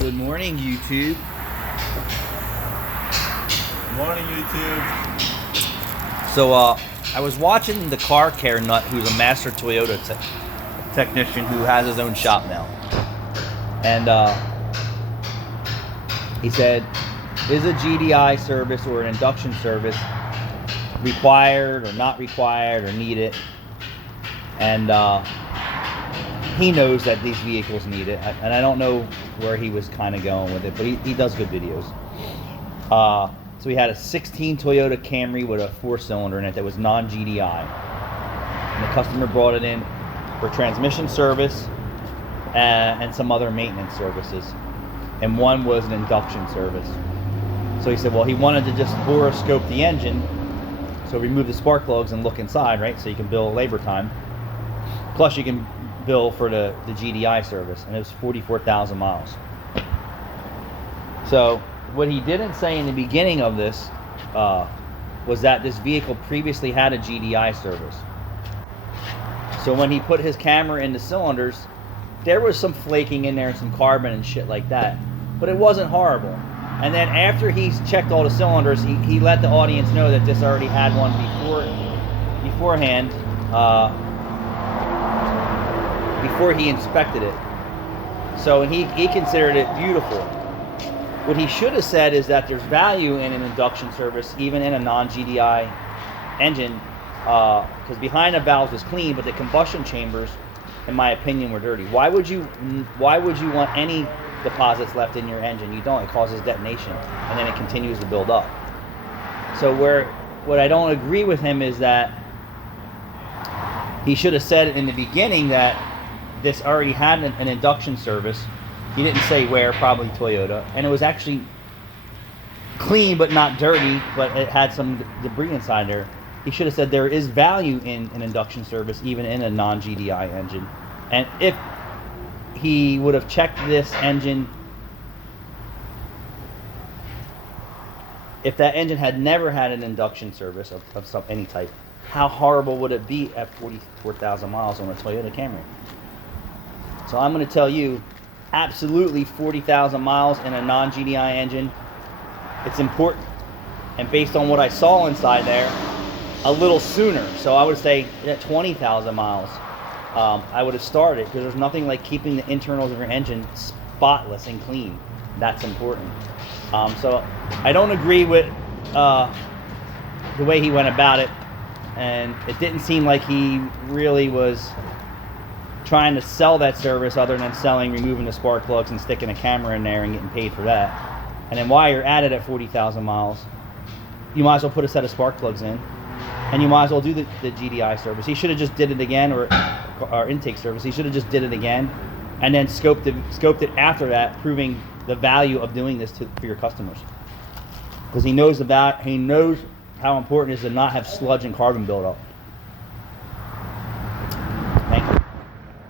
Good morning, YouTube. Morning, YouTube. So, I was watching the car care nut, who's a master Toyota technician who has his own shop now, and he said, "Is a GDI service or an induction service required or not required or needed?" And he knows that these vehicles need it, and I don't know where he was kind of going with it, but he does good videos. So he had a 16 Toyota Camry with a 4-cylinder in it that was non-GDI, and the customer brought it in for transmission service and some other maintenance services, and one was an induction service. So he said, well, he wanted to just boroscope the engine, so remove the spark plugs and look inside, right? So you can bill labor time. Plus you can bill for the GDI service, and it was 44,000 miles. So what he didn't say in the beginning of this was that this vehicle previously had a GDI service. So when he put his camera in the cylinders, there was some flaking in there and some carbon and shit like that, but it wasn't horrible. And then after he's checked all the cylinders, he let the audience know that this already had one beforehand, before he inspected it. So he considered it beautiful. What he should have said is that there's value in an induction service, even in a non-GDI engine, because behind the valves was clean, but the combustion chambers, in my opinion, were dirty. Why would you want any deposits left in your engine? You don't. It causes detonation, and then it continues to build up. So what I don't agree with him is that he should have said in the beginning that this already had an induction service. He didn't say where, probably Toyota, and it was actually clean but not dirty, but it had some debris inside there. He should have said there is value in an induction service, even in a non-GDI engine. And if he would have checked this engine, if that engine had never had an induction service of any type, how horrible would it be at 44,000 miles on a Toyota Camry? So I'm going to tell you, absolutely 40,000 miles in a non-GDI engine, it's important. And based on what I saw inside there, a little sooner. So I would say at 20,000 miles, I would have started, because there's nothing like keeping the internals of your engine spotless and clean. That's important. So I don't agree with the way he went about it, and it didn't seem like he really was trying to sell that service, other than removing the spark plugs and sticking a camera in there and getting paid for that. And then while you're at it at 40,000 miles, you might as well put a set of spark plugs in, and you might as well do the GDI service. He should have just did it again, or intake service. He should have just did it again, and then scoped it after that, proving the value of doing this for your customers, because he knows how important it is to not have sludge and carbon buildup.